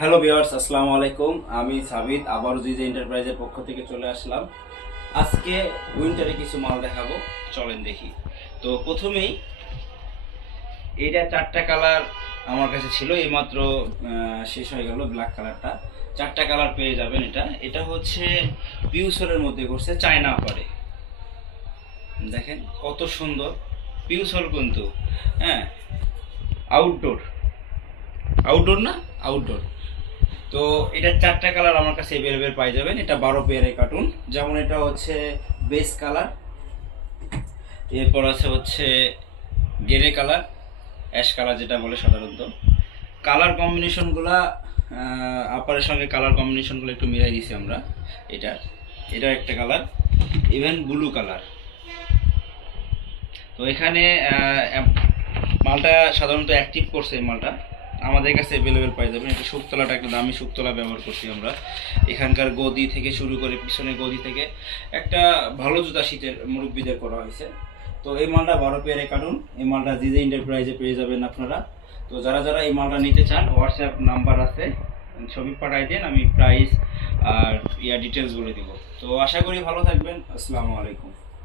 Hello viewers, আসসালামু আলাইকুম। আমি সাবিত আবারও জিজে এন্টারপ্রাইজের পক্ষ থেকে চলে আসলাম। আজকে উইন্টারে কিছু মাল দেখাবো, চলেন দেখি। তো প্রথমেই এটা চারটা কালার আমার কাছে ছিল, এইমাত্র শেষ হয়ে গেল। ব্ল্যাক কালারটা চারটা কালার পেয়ে যাবেন। এটা এটা হচ্ছে পিউসলের মধ্যে করছে, চায়না করে। দেখেন কত সুন্দর পিউসল, কিন্তু হ্যাঁ আউটডোর, আউটডোর না আউটডোর। তো এটা চারটা কালার আমার কাছে অ্যাভেলেবেল পাই যাবেন। এটা 12 পেয়ারের কার্টুন। যেমন এটা হচ্ছে বেস কালার, এরপর আছে হচ্ছে গ্রে কালার, অ্যাশ কালার যেটা বলে সাধারণত। কালার কম্বিনেশনগুলা আপারের সঙ্গে কালার কম্বিনেশনগুলো একটু মিলাই দিছি আমরা। এটা এটা একটা কালার, ইভেন ব্লু কালার। তো এখানে মালটা সাধারণত অ্যাক্টিভ করছে। এই মালটা আমাদের কাছে অ্যাভেলেবেল পাই যাবেন। এটা শুকতলাটা একটা দামি শুকতলা ব্যবহার করছি আমরা। এখানকার গদি থেকে শুরু করে পিছনে গদি থেকে একটা ভালো জুতা শীতের মুরব্বীদের করা হয়েছে। তো এই মালটা 12 পেয়ারে কার্টুন। এই মালটা জিজে এন্টারপ্রাইজে পেয়ে যাবেন আপনারা। তো যারা যারা এই মালটা নিতে চান, হোয়াটসঅ্যাপ নাম্বার আছে, ছবি পাঠাই দেন, আমি প্রাইস আর ডিটেলস বলে দিব। তো আশা করি ভালো থাকবেন। আসসালামু আলাইকুম।